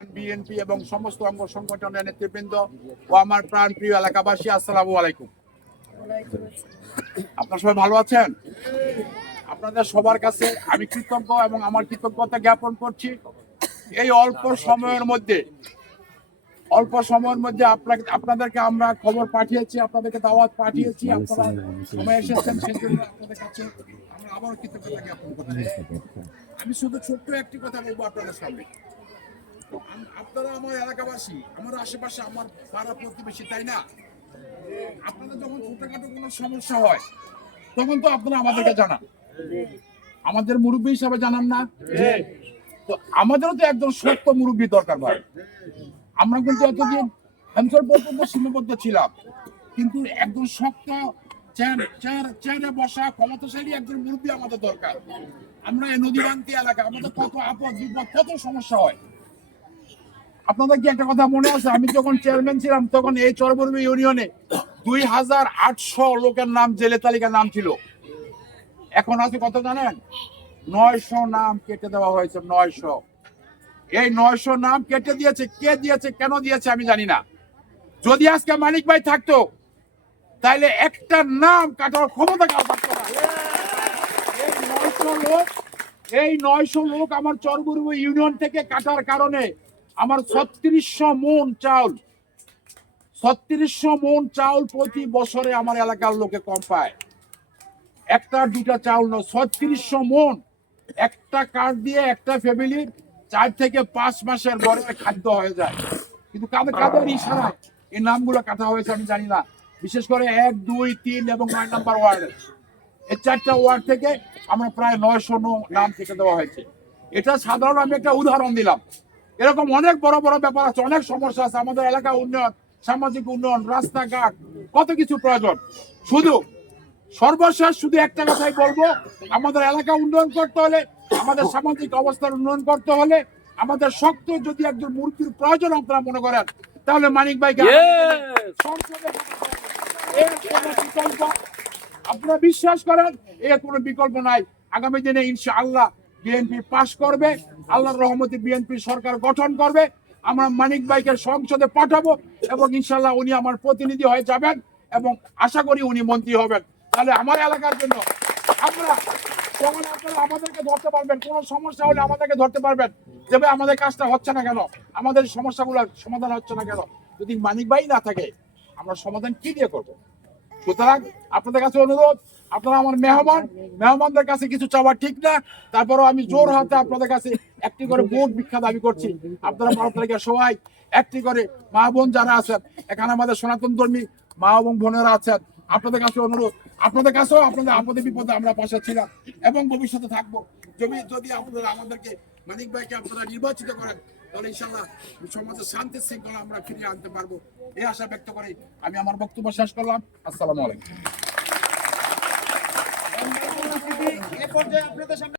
BNP এবং সমস্ত অঙ্গ সংগঠনের নেতৃবৃন্দ ও আমার প্রাণ প্রিয় এলাকাবাসী, আসসালামু আলাইকুম। আপনারা সবাই ভালো আছেন? আপনাদের সবার কাছে আমি কৃতজ্ঞ এবং আমার কৃতজ্ঞতা জ্ঞাপন করছি। এই অল্প সময়ের মধ্যে, অল্প সময়ের মধ্যে আপনাকে, আপনাদেরকে আমরা খবর পাঠিয়েছি, আপনাদেরকে দাওয়াত পাঠিয়েছি, আপনারা সময় এসেছেন, সেজন্য আপনাদের কাছে আমরা আবারও কৃতজ্ঞতা জ্ঞাপন করছি। আমি শুধু ছোট্ট একটি কথা বলব আপনাদের সামনে। আপনারা আমার এলাকাবাসী, আমার আশেপাশে, আমার পাড়া প্রতিবেশী, তাই না? আপনাদের যখন ছোটখাটো কোনো সমস্যা হয়, তখন তো আপনারা আমাদেরকে জানান। আমাদের মুরব্বী হিসাবে জানান না? তো আমাদেরও তো একজন সত্য মুরব্বী দরকার ভাই। আমরা কিন্তু এতদিন হ্যান্সার পর্যন্ত সীমাবদ্ধ ছিলাম। কিন্তু একজন শক্ত চেয়ারে বসা ক্ষমতাশালী একজন মুরব্বী আমাদের দরকার। আমরা নদীবান্তি এলাকা, আমাদের কত আপদ বিপদ, কত সমস্যা হয়। আপনাদের কি একটা কথা মনে আছে? আমি যখন চেয়ারম্যান ছিলাম, তখন এই চরবরবী ইউনিয়নে দুই হাজার আটশো লোকের নাম জেলে তালিকার নাম ছিল। এখন আছে কত জানেন? নয়শো নাম কেটে দেওয়া হয়েছে, নয়শো। এই নয়শো নাম কেটে দিয়েছে, কে দিয়েছে, কেন দিয়েছে আমি জানি না। যদি আজকে মানিক ভাই থাকতো তাহলে একটা নাম কাটার ক্ষমতা কার থাকতো না। এই নয়শো লোক, এই নয়শো লোক আমার চরবুরু ইউনিয়ন থেকে কাটার কারণে আমার ছত্রিশশো মন চাউল, ছত্রিশশো মন চাউল প্রতি বছরে আমার এলাকার লোকে কম পায়। একটা, দুটা চাউল নয়, ছত্রিশশো মন, একটা কার্ড দিয়ে একটা ফ্যামিলির চার থেকে পাঁচ মাসের গড়ের খাদ্য হয়ে যায়। কিন্তু কাদের কাদের ইশারায় এই নামগুলো কাটা হয়েছে আমি জানি না। বিশেষ করে এক, দুই, তিন এবং নয় নাম্বার ওয়ার্ডে। এই চারটা ওয়ার্ড থেকে আমরা প্রায় নয়শো নাম থেকে দেওয়া হয়েছে। এটা সাধারণ আমি একটা উদাহরণ দিলাম। এরকম অনেক বড় বড় ব্যাপার আছে অনেক সমস্যা আছে আমাদের এলাকা উন্নয়ন সামাজিক উন্নয়ন রাস্তাঘাট কত কিছু প্রয়োজন। শুধু সর্বশেষ শুধু একটা কথাই বলব আমাদের এলাকা উন্নয়ন করতে হলে আমাদের সামাজিক অবস্থার উন্নয়ন করতে হলে আমাদের শক্ত যদি একজন মূর্তির প্রয়োজন আপনারা মনে করেন তাহলে মানিক ভাইকে আপনারা বিশ্বাস করেন এর কোনো বিকল্প নাই। আগামী দিনে ইনশাআল্লাহ বিএনপি পাশ করবে, আল্লাহর রহমতে বিএনপি সরকার গঠন করবে, আমরা মানিক ভাইকে সংসদে পাঠাবো এবং ইনশাআল্লাহ উনি আমার প্রতিনিধি হয়ে যাবেন এবং আশা করি উনি মন্ত্রী হবেন। তাহলে আমার এলাকার জন্য আমরা তখন আপনারা আমাদেরকে ধরতে পারবেন, কোনো সমস্যা হলে আমাদেরকে ধরতে পারবেন। যে আমাদের কাজটা হচ্ছে না কেন? আমাদের সমস্যাগুলো সমাধান হচ্ছে না কেন? যদি মানিক ভাই না থাকে, আমরা সমাধান কি দিয়ে করব? সুতরাং আপনাদের কাছে অনুরোধ আপনারা আমার মেহমান, মেহমানদের কাছে কিছু চাওয়া ঠিক না, তারপরও আমি জোর হাতে আপনাদের কাছে একটি করে ভোট ভিক্ষা দাবি করছি। আপনারা তারিখে সবাই একটি করে মা বোন যারা আছেন, এখানে আমাদের সনাতন ধর্মী মা এবং বোনেরা আছেন, আপনাদের কাছে অনুরোধ, আপনাদের কাছেও আপনাদের আপদে বিপদে আমরা পাশে ছিলাম এবং ভবিষ্যতে থাকব। যদি যদি আপনারা আমাদেরকে মানিক ভাইকে আপনারা নির্বাচিত করেন, তাহলে ইনশাল্লাহ সমাজের শান্তি শৃঙ্খলা আমরা ফিরিয়ে আনতে পারব। এই আশা ব্যক্ত করে আমি আমার বক্তব্য শেষ করলাম। আসসালামু আলাইকুম। এ পর্যায়ে আপনাদের সামনে